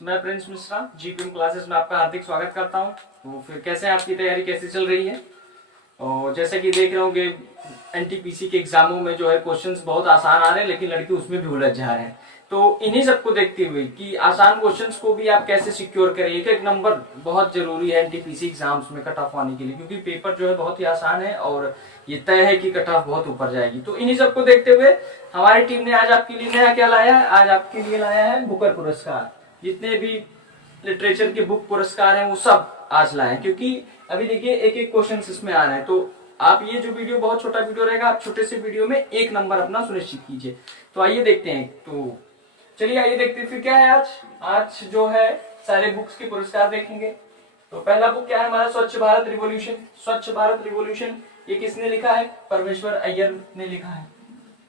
मैं Prince Mishra GPM classes में आपका हार्दिक स्वागत करता हूं। तो फिर कैसे आपकी तैयारी कैसी चल रही है? और जैसे कि देख रहे होंगे एनटीपीसी के एग्जामों में जो है क्वेश्चंस बहुत आसान आ रहे हैं, लेकिन लड़के उसमें भी उलझ जा रहे हैं। तो इन्हीं सबको देखते हुए कि आसान क्वेश्चंस को भी आप कैसे सिक्योर करें, एक एक नंबर बहुत जरूरी है एनटीपीसी एग्जाम्स में कट ऑफ आने के लिए, क्योंकि पेपर जो है बहुत ही आसान है और ये तय है कि कट ऑफ बहुत ऊपर जाएगी। तो इन्हीं सबको देखते हुए हमारी टीम ने आज आपके लिए नया क्या लाया है, आज आपके लिए लाया है बुकर पुरस्कार। जितने भी लिटरेचर के बुक पुरस्कार हैं वो सब आज लाए, क्योंकि अभी देखिए एक एक क्वेश्चन इसमें आ रहे हैं। तो आप ये जो वीडियो बहुत छोटा वीडियो रहेगा, आप छोटे से वीडियो में एक नंबर अपना सुनिश्चित कीजिए। तो आइए देखते हैं। तो चलिए आइए देखते हैं फिर क्या है आज। आज जो है सारे बुक्स के पुरस्कार देखेंगे। तो पहला बुक क्या है हमारा, स्वच्छ भारत रिवॉल्यूशन। स्वच्छ भारत रिवॉल्यूशन ये किसने लिखा है? परमेश्वर अय्यर ने लिखा है।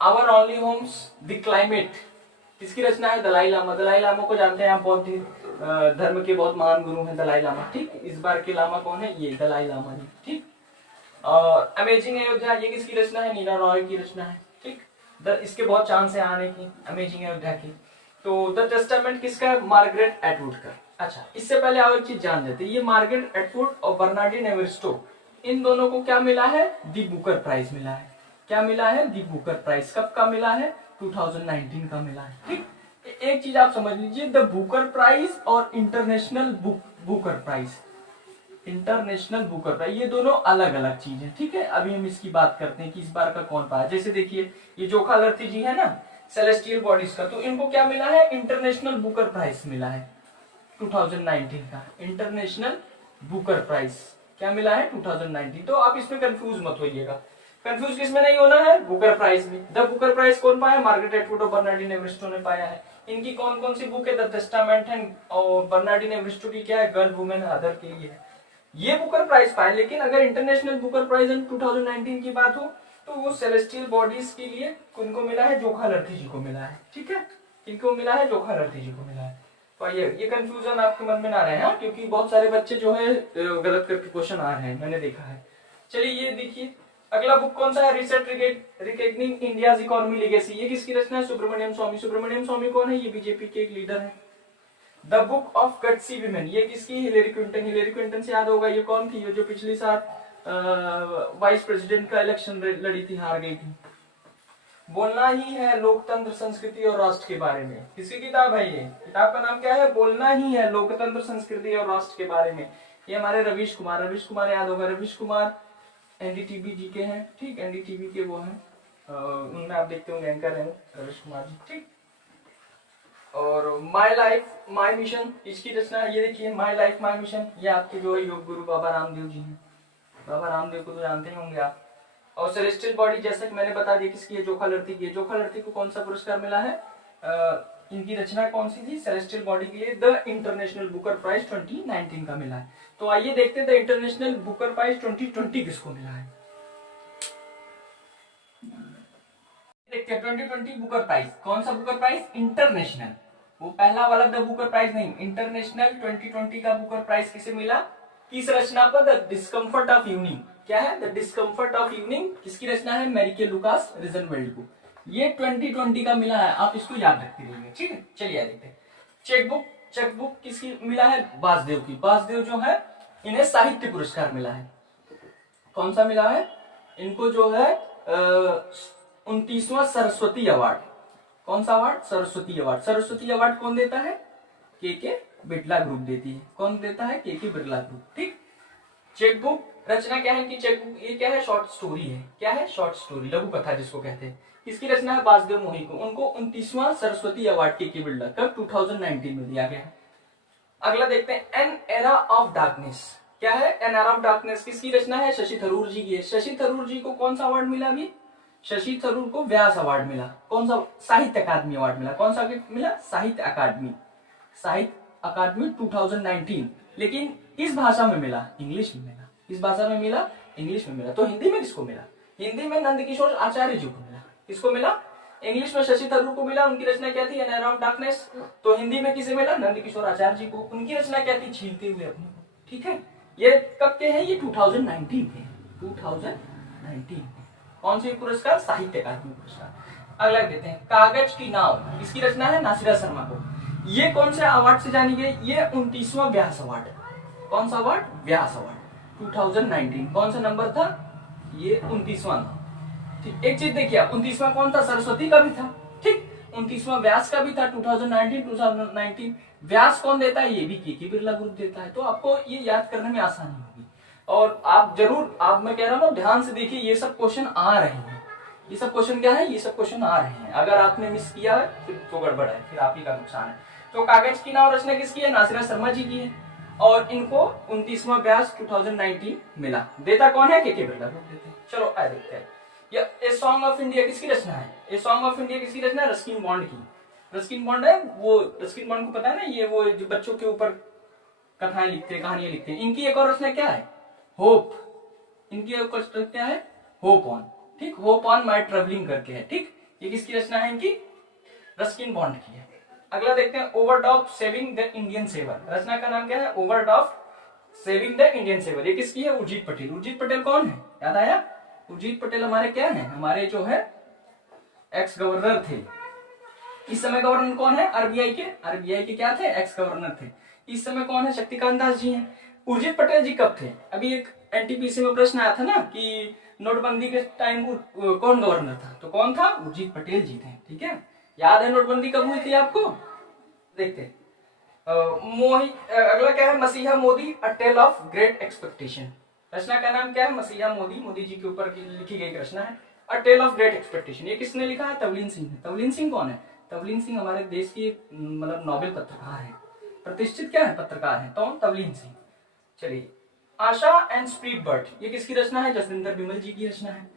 Our only homes the climate किसकी रचना है? दलाई लामा। दलाई लामा को जानते हैं आप, बौद्ध धर्म के बहुत महान गुरु हैं दलाई लामा। ठीक, इस बार के लामा कौन है? ये दलाई लामा जी। ठीक, और अमेजिंग अयोध्या ये किसकी रचना है? नीना रॉय की रचना है। ठीक, इसके बहुत चांस है आने की, अमेजिंग अयोध्या की। तो द टेस्टामेंट किसका है? मार्गरेट एटवुड का। अच्छा, इससे पहले और एक चीज जान लेते हैं, ये मार्गरेट एटवुड और बर्नार्डिन एवरिस्टो, इन दोनों को क्या मिला है? दी बुकर प्राइज मिला है। क्या मिला है? दी बुकर प्राइज। कब का मिला है? 2019 का मिला है। ठीक, एक चीज आप समझ लीजिए, द बुकर प्राइज और international Booker prize, international Booker prize ये दोनों अलग अलग चीज है। ठीक है, अभी हम इसकी बात करते हैं कि इस बार का कौन पाया। जैसे देखिए ये जोखा लर्थी जी है ना, सेलेस्टियल बॉडीज का, तो इनको क्या मिला है? इंटरनेशनल बुकर प्राइज मिला है 2019 का। इंटरनेशनल बुकर प्राइज क्या मिला है? 2019। तो आप इसमें कंफ्यूज मत होइएगा। कंफ्यूज किसमें नहीं होना है? बुकर प्राइज में। द बुकर प्राइज कौन पाया? मार्गरेट एटवुड और बर्नार्डिन एवरिस्टो ने पाया है। इनकी कौन कौन सी बुक है? द टेस्टामेंट है, और बर्नार्डिन एवरिस्टो की क्या है? गर्ल वुमेन अदर के लिए है। ये बुकर प्राइज पाए। लेकिन अगर इंटरनेशनल बुकर प्राइज 2019 की बात हो तो वो सेलेस्टियल बॉडीज के लिए उनको मिला है, जोखा लर्थी जी को मिला है। ठीक है, इनको मिला है, जोखा लर्थी जी को मिला है। तो ये कंफ्यूजन आपके मन में ना रहे, हाँ, क्योंकि बहुत सारे बच्चे जो है गलत करके क्वेश्चन आ रहे हैं, मैंने देखा है। चलिए ये देखिए अगला बुक कौन सा है? Reset रिकॉग्निंग India's economy legacy. ये किसकी रचना है? सुब्रमण्यम स्वामी। सुब्रमण्यम स्वामी कौन है? ये बीजेपी के एक लीडर है। The book of gutsy women ये किसकी? Hillary Clinton. हिलेरी क्लिंटन से याद होगा ये कौन थी? ये जो पिछली साल वाइस प्रेसिडेंट का इलेक्शन लड़ी थी, हार गई थी। बोलना ही है लोकतंत्र संस्कृति और राष्ट्र के बारे में। किसकी किताब है ये? किताब का नाम क्या है? बोलना ही है लोकतंत्र संस्कृति और राष्ट्र के बारे में। ये हमारे रवीश कुमार याद होगा। रवीश कुमार एनडीटीवी जी के हैं। ठीक, एनडीटीवी के वो हैं, उनमें आप देखते होंगे एंकर हैं रवीश कुमार जी। ठीक, और माय लाइफ माय मिशन इसकी रचना है। ये देखिए माय लाइफ माय मिशन, ये आपके जो है योग गुरु बाबा रामदेव जी हैं। बाबा रामदेव को तो जानते ही होंगे आप। और सेलेस्टियल बॉडी जैसा कि मैंने बता दिया किसकी है? जोखा लर्थी की है। जोखा लर्थी को कौन सा पुरस्कार मिला है? इनकी रचना कौन सी थी? सेलेस्टियल बॉडी के लिए द इंटरनेशनल बुकर प्राइज 2019 का मिला है। तो आइए देखते हैं द इंटरनेशनल बुकर प्राइज 2020 किसको मिला है। देखते हैं 2020 बुकर प्राइज। कौन सा बुकर प्राइज? इंटरनेशनल, वो पहला वाला द बुकर प्राइज नहीं, इंटरनेशनल 2020 का बुकर प्राइज किसे मिला? किस रचना पर? The discomfort of evening. क्या है? द डिस्कम्फर्ट ऑफ इवनिंग किसकी रचना है? मैरिके लुकास रिजनवेल्ड को। ये 2020 का मिला है, आप इसको याद रखते रहिए। ठीक है, चलिए देखते हैं। चेकबुक किसकी मिला है? वासुदेव की। वासुदेव जो है इन्हें साहित्य पुरस्कार मिला है। कौन सा मिला है इनको? जो है 29वां सरस्वती अवार्ड। कौन सा award? Saraswati award. Saraswati award कौन देता है? के बिरला ग्रुप देती है। कौन देता है? के बिरला ग्रुप। ठीक, चेकबुक रचना क्या है कि चेकबुक ये क्या है? शॉर्ट स्टोरी है। क्या है? शॉर्ट स्टोरी, लघु कथा जिसको कहते हैं। किसकी रचना है? वासुदेव मोही को। उनको 29वां सरस्वती अवार्ड के बिरला कब? 2019 में दिया गया है। अगला देखते हैं एन एरा ऑफ डार्कनेस। क्या है? एन एरा ऑफ डार्कनेस किसकी रचना है? शशि थरूर जी की है। शशि थरूर जी को कौन सा अवार्ड मिला? अभी शशि थरूर को व्यास अवार्ड मिला। कौन सा? साहित्य अकादमी अवार्ड मिला। कौन सा मिला? साहित्य अकादमी 2019। लेकिन इस भाषा में मिला, इंग्लिश में मिला। इस भाषा में मिला, इंग्लिश में मिला। तो हिंदी में किसको मिला? हिंदी में नंदकिशोर आचार्य जी को मिला। किसको मिला? इंग्लिश में शशि थरूर को मिला। उनकी रचना क्या थी? An era of darkness. तो हिंदी में किसे मिला? नंदकिशोर आचार्य जी को। उनकी रचना क्या थी? छीलते हुए अपने। ठीक है, ये कब के हैं? ये 2019 के। 2019 कौन से पुरस्कार? साहित्य अकादमी पुरस्कार। अगला देते हैं कागज की नाव। इसकी रचना है नासिरा शर्मा को। ये कौन से अवार्ड से जानी गई? ये 29वां व्यास अवार्ड। कौन सा अवार्ड? व्यास अवार्ड 2019। कौन सा नंबर था? ये 29वां था। ठीक, एक चीज देखिए, 29वां कौन था? सरस्वती का भी था। ठीक, 29वां व्यास का भी था 2019। व्यास कौन देता है? ये भी के बिरला ग्रुप देता है। तो आपको ये याद करने में आसानी होगी। और आप जरूर, मैं कह रहा हूँ ध्यान से देखिए, ये सब क्वेश्चन आ रहे हैं। ये सब क्वेश्चन क्या है? ये सब क्वेश्चन आ रहे हैं। अगर आपने मिस किया है फिर तो गड़बड़ है, फिर आप ही का नुकसान है। तो कागज की नाव रचना किसकी है? नासिरा शर्मा जी की है। और इनको 29वां व्यास 2019 मिला। देता कौन है? के बिरला ग्रुप देते हैं। चलो आगे देखते हैं। ए सॉन्ग ऑफ इंडिया किसकी रचना है? ए सॉन्ग ऑफ इंडिया किसकी रचना है? रस्किन बॉन्ड की। रस्किन बॉन्ड है वो, रस्किन बॉन्ड को पता है ना, ये वो जो बच्चों के ऊपर कथाएं लिखते हैं, कहानियां लिखते हैं। इनकी एक और रचना क्या है? होप। इनकी एक और रचना क्या है? Hope on. ठीक, होप ऑन माई ट्रेवलिंग करके है। ठीक, ये किसकी रचना है? इनकी रस्किन बॉन्ड की है। अगला देखते हैं, ओवरडॉफ सेविंग द इंडियन सेवर। रचना का नाम क्या है? ओवरडॉफ सेविंग द इंडियन सेवर। ये किसकी है? उर्जित पटेल। उर्जित पटेल कौन है? याद आया? उर्जित पटेल हमारे क्या है? हमारे जो है एक्स गवर्नर थे। इस समय गवर्नर कौन है? आरबीआई के। आरबीआई के क्या थे? एक्स गवर्नर थे। इस समय कौन है? शक्तिकांत दास जी हैं। उर्जित पटेल जी कब थे? अभी एक एनटीपीसी में प्रश्न आया था ना कि नोटबंदी के टाइम कौन गवर्नर था? तो कौन था? उर्जित पटेल जी थे। ठीक है, याद है नोटबंदी कब हुई थी आपको? देखते अगला क्या है? मसीहा मोदी अ टेल ऑफ ग्रेट एक्सपेक्टेशन। रचना का नाम क्या है? मसीहा मोदी। मोदी जी के ऊपर लिखी गई रचना है अ टेल ऑफ ग्रेट एक्सपेक्टेशन। ये किसने लिखा है? तवलीन सिंह ने। तवलीन सिंह कौन है? तवलीन सिंह हमारे देश की मतलब नोबेल पत्रकार है, प्रतिष्ठित क्या है? पत्रकार है। तो तवलीन सिंह। चलिए, आशा एंड स्प्रीट बर्ड, ये किसकी रचना है? जसविंदर बिमल जी की रचना है।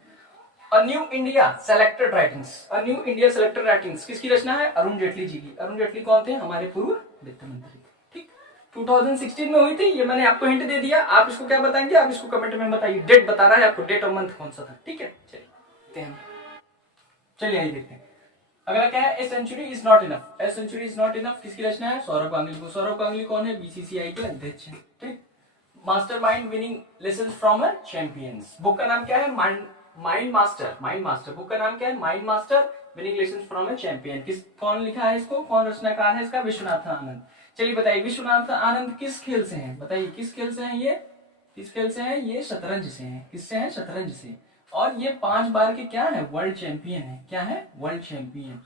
A new India selected writings. A new India selected writings किसकी रचना है? अरुण जेटली जी की। अरुण जेटली कौन थे? हमारे पूर्व वित्त मंत्री। ठीक, 2016 में हुई थी। ये मैंने आपको हिंट दे दिया। आप इसको क्या बताएंगे? आप इसको कमेंट में बताइए। डेट बताना है आपको, डेट और मंथ कौन सा था। ठीक है, चलिए यही देखते हैं। अगला क्या है? A century is not enough. A century is not enough किसकी रचना है? सौरभ गांगुली को। सौरभ गांगुली कौन है? बीसीसीआई के अध्यक्ष हैं। ठीक, mastermind winning lessons from a champions. Book का नाम क्या है? Mind master. Mind master book का नाम क्या है? Mind master winning lessons from a champion. कौन लिखा है इसको? कौन रचनाकार है इसका? विश्वनाथ आनंद। चलिए बताइए, विश्वनाथ आनंद किस खेल से हैं? बताइए किस खेल से हैं ये? किस खेल से हैं ये? शतरंज से हैं। किससे हैं? शतरंज से। और ये 5 बार के क्या है? वर्ल्ड चैंपियन है। क्या है? World champion.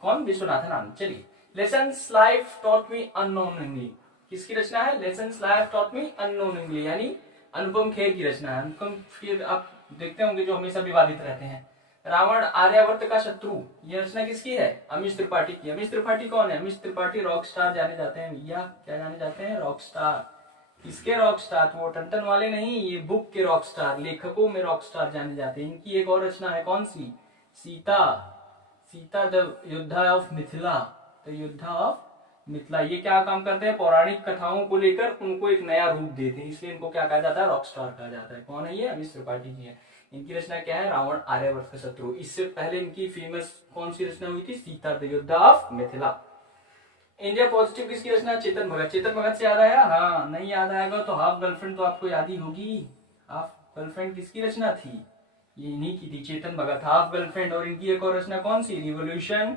कौन? विश्वनाथन आनंद। चलिए, lessons life taught me unknowingly किसकी रचना है? Lessons life taught me unknowingly यानी अनुपम खेर की रचना है। अनुपम खेर आप देखते होंगे जो हमेशा विवादित रहते हैं। रावण आर्यावर्त का शत्रु, ये रचना किसकी है? अमीश त्रिपाठी की। अमीश त्रिपाठी कौन है? अमीश त्रिपाठी रॉक स्टार जाने जाते हैं भैया। क्या जाने जाते हैं? Rock star. किसके रॉक स्टार? वो टंटन वाले नहीं, ये बुक के रॉक स्टार, लेखकों में रॉक स्टार जाने जाते हैं। इनकी एक और रचना है, कौन सी? सीता। सीता द योद्धा ऑफ मिथिला। द योद्धा ऑफ मिथिला। ये क्या काम करते हैं? पौराणिक कथाओं को लेकर उनको एक नया रूप देते हैं, इसलिए इनको क्या कहा जाता है? रॉक स्टार कहा जाता है। कौन है ये? अमीश त्रिपाठी जी है। इनकी रचना क्या है? रावण आर्यावर्त का शत्रु। इससे पहले इनकी फेमस कौन सी रचना हुई थी? सीता द योद्धा ऑफ मिथिला। इंडिया पॉजिटिव किसकी रचना? चेतन भगत। चेतन भगत से याद आया? हाँ, नहीं याद आएगा तो हाफ गर्लफ्रेंड तो आपको याद ही होगी। हाफ गर्लफ्रेंड किसकी रचना थी? ये इन्हीं की थी, चेतन भगत। Half girlfriend. और इनकी एक और रचना कौन सी? रिवोल्यूशन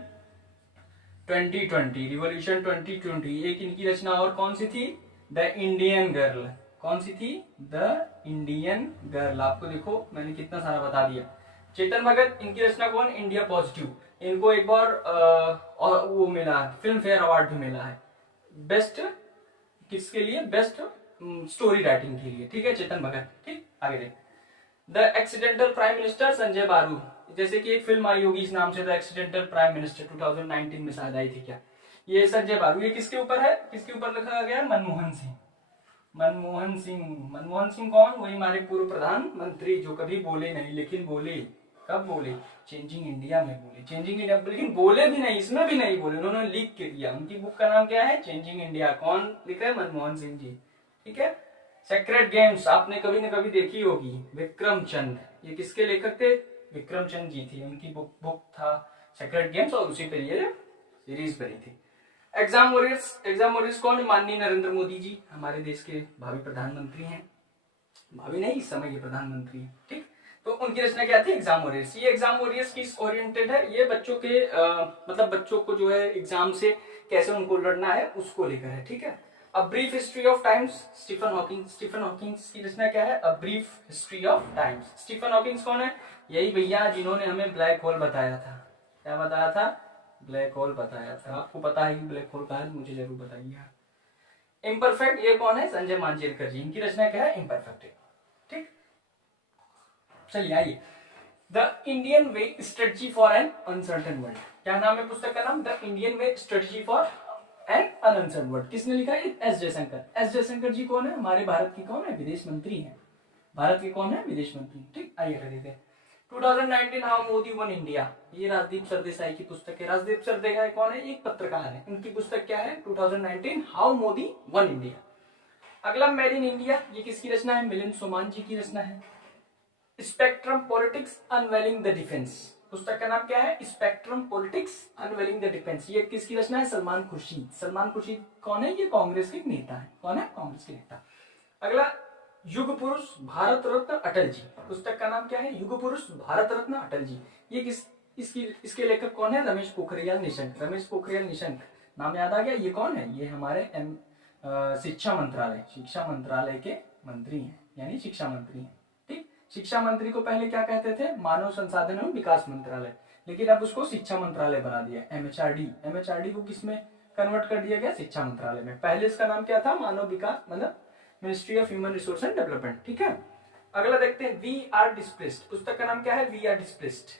2020। रिवोल्यूशन 2020 एक इनकी रचना और कौन सी थी? The Indian girl. कौन सी थी? The Indian girl. आपको देखो मैंने कितना सारा बता दिया। चेतन भगत, इनकी रचना कौन? India positive. इनको एक बार और वो मिला है, फिल्म फेयर अवार्ड भी मिला है बेस्ट, किसके लिए? बेस्ट स्टोरी राइटिंग के लिए। ठीक है, चेतन भगत। ठीक, आगे देख। The accidental prime minister Sanjay बारू, जैसे कि एक फिल्म आई होगी इस नाम से, द एक्सीडेंटल प्राइम मिनिस्टर 2019 में शायद आई थी क्या? ये संजय बारू। ये किसके ऊपर है? किसके ऊपर लिखा गया? मनमोहन सिंह। मनमोहन सिंह। मनमोहन सिंह कौन? वही हमारे पूर्व प्रधानमंत्री जो कभी बोले नहीं लेकिन बोले। कब बोले? चेंजिंग इंडिया में बोले। चेंजिंग इंडिया, लेकिन बोले भी नहीं, इसमें भी नहीं बोले, उन्होंने लिख के दिया। उनकी बुक का नाम क्या है? Changing India. कौन लिखा है? मनमोहन सिंह जी। ठीक है। सेक्रेट गेम्स आपने कभी न कभी देखी होगी, विक्रम चंद। ये किसके लेखक थे? विक्रम चंद जी थी। उनकी बुक था सेक्रेट गेम्स और उसी पर ये सीरीज बनी थी। Exam warriors. एग्जाम वॉरियर्स कौन? माननीय नरेंद्र मोदी जी, हमारे देश के भावी प्रधानमंत्री हैं। भावी नहीं, इस समय के प्रधानमंत्री। ठीक, तो उनकी रचना क्या थी? Exam warriors. ये एग्जाम वॉरियर्स किस ओरिएंटेड है? ये बच्चों के मतलब बच्चों को जो है एग्जाम से कैसे उनको लड़ना है उसको लेकर है, ठीक है। A brief history of times, Stephen Hawking. Stephen Hawking की रचना क्या है? A brief history of times. Stephen Hawking कौन है? यही भैया जिन्होंने हमें ब्लैक होल बताया था। क्या बताया था? ब्लैक होल बताया था। आपको पता है ब्लैक होल का है, मुझे जरूर बताइए। इम्परफेक्ट, ये कौन है? संजय मांजरेकर जी। इनकी रचना क्या है? इम्परफेक्ट, ठीक। चलिए आइए, the Indian way strategy for an uncertain world. क्या नाम है पुस्तक का? नाम the Indian way strategy for an uncertain world. किसने लिखा है? एस जयशंकर। एस जयशंकर जी कौन है? हमारे भारत की कौन है? विदेश मंत्री है। भारत के कौन है? विदेश मंत्री, ठीक। आइए कर देते हैं 2019 हाउ मोदी वन इंडिया। ये राजदीप सरदेसाई की पुस्तक है। राजदीप सरदेसाई कौन है? एक पत्रकार है। इनकी पुस्तक क्या है? 2019 हाउ मोदी वन इंडिया। अगला मेड इन इंडिया, ये किसकी रचना है? मिलिंद सोमान जी की रचना है। Spectrum politics unveiling the defence, पुस्तक का नाम क्या है? Spectrum politics unveiling the defence. ये किसकी रचना है? सलमान खुर्शीद। सलमान खुर्शीद कौन है? ये कांग्रेस के नेता है। कौन है? कांग्रेस के नेता। अगला युग पुरुष भारत रत्न अटल जी, पुस्तक का नाम क्या है? युग पुरुष भारत रत्न अटल जी। ये इसके लेखक कौन है? रमेश पोखरियाल निशंक। रमेश पोखरियाल निशंक नाम याद आ गया? ये कौन है? ये हमारे शिक्षा मंत्रालय के मंत्री हैं, यानी शिक्षा मंत्री हैं, ठीक। शिक्षा मंत्री को पहले क्या कहते थे? मानव संसाधन एवं विकास मंत्रालय, लेकिन अब उसको शिक्षा मंत्रालय बना दिया, एमएचआरडी। एमएचआरडी को किसमें कन्वर्ट कर दिया गया? शिक्षा मंत्रालय में। पहले इसका नाम क्या था? मानव विकास, मतलब ministry of human resource and development, ठीक है। अगला देखते हैं वी आर डिस्प्लेस्ड, पुस्तक का नाम क्या है? We are displaced.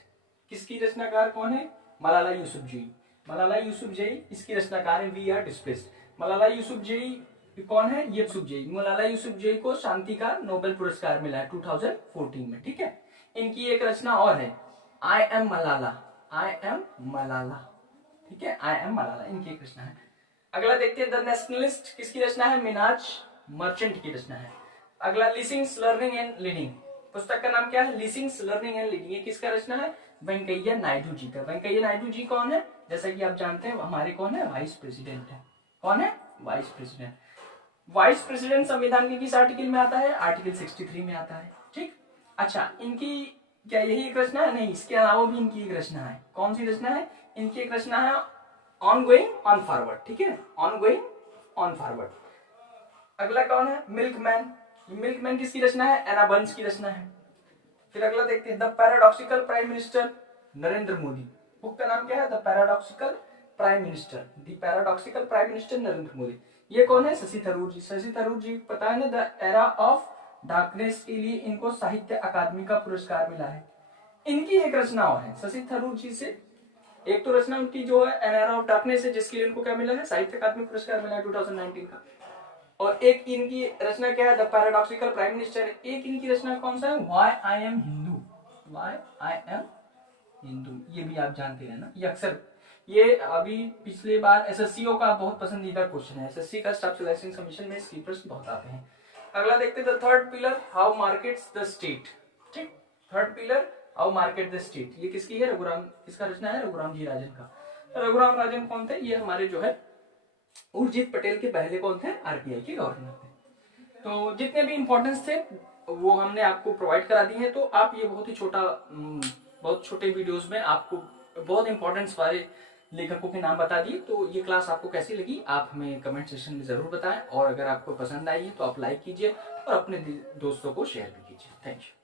किसकी रचनाकार कौन है? मलाला यूसुफजई। मलाला यूसुफजई इसकी रचनाकार है। We are displaced. Malala Yousafzai कौन है? यूसुफजई। मलाला यूसुफजई को शांति का नोबेल पुरस्कार मिला है 2014 में, ठीक है। इनकी एक रचना और है, I am Malala. I am Malala, ठीक है। आई एम मलाला इनकी एक रचना है। अगला देखते हैं द नेशनलिस्ट, किसकी रचना है? मिनाज मर्चेंट की रचना है। अगला लिसिंग्स लर्निंग एंड लीडिंग, पुस्तक का नाम क्या है? लिसिंग्स लर्निंग एंड लीडिंग। ये किसका रचना है? वेंकैया नायडू जी का। वेंकैया नायडू जी कौन है? जैसा कि आप जानते हैं हमारे कौन है? वाइस प्रेसिडेंट है। कौन है? Vice president. वाइस प्रेसिडेंट संविधान के किस आर्टिकल में आता है? आर्टिकल 63 में आता है, ठीक। अच्छा, इनकी क्या यही एक रचना है? नहीं, इसके अलावा भी इनकी एक रचना है। कौन सी रचना है? इनकी एक रचना है ऑन गोइंग ऑन फॉरवर्ड, ठीक है। On going on forward. अगला कौन है? मिल्कमैन। मिल्कमैन किसकी रचना है? एना बर्न्स की रचना है। फिर अगला देखते हैं the paradoxical prime minister Narendra Modi. Book का नाम क्या है? The paradoxical prime minister. The paradoxical prime minister Narendra Modi. ये कौन है? शशि थरूर जी। शशि थरूर जी पता है ना, द एरा ऑफ डार्कनेस के लिए इनको साहित्य अकादमी का पुरस्कार मिला है। इनकी एक रचना और है शशि थरूर जी से। एक तो रचना उनकी जो है एन एरा ऑफ डार्कनेस है, जिसके लिए इनको क्या मिला है? साहित्य अकादमी पुरस्कार मिला है 2019 का। और एक इनकी रचना क्या है? The paradoxical prime minister. एक इनकी रचना कौन सा है? Why I am Hindu. Why I am Hindu, ये भी आप जानते हैं ना, ये अक्सर ये अभी पिछले बार एसएससीओ का बहुत पसंदीदा क्वेश्चन है। एसएससी का स्टाफ सिलेक्शन कमीशन में इसके प्रश्न बहुत आते हैं। अगला देखते हैं the third pillar how markets the state, ठीक। Third pillar how market the state, ये किसकी है? रघुराम, इसका रचना है रघुराम जी राजन का। रघुराम राजन कौन थे? ये हमारे जो है उर्जित पटेल के पहले कौन थे? आरबीआई के गवर्नर थे। तो जितने भी इंपॉर्टेंस थे वो हमने आपको प्रोवाइड करा दी है। तो आप ये बहुत ही बहुत छोटे वीडियोस में आपको बहुत इंपॉर्टेंस वाले लेखकों के नाम बता दिए। तो ये क्लास आपको कैसी लगी आप हमें कमेंट सेक्शन में जरूर बताएं, और अगर आपको पसंद आई है तो आप लाइक कीजिए और अपने दोस्तों को शेयर भी कीजिए। Thank you.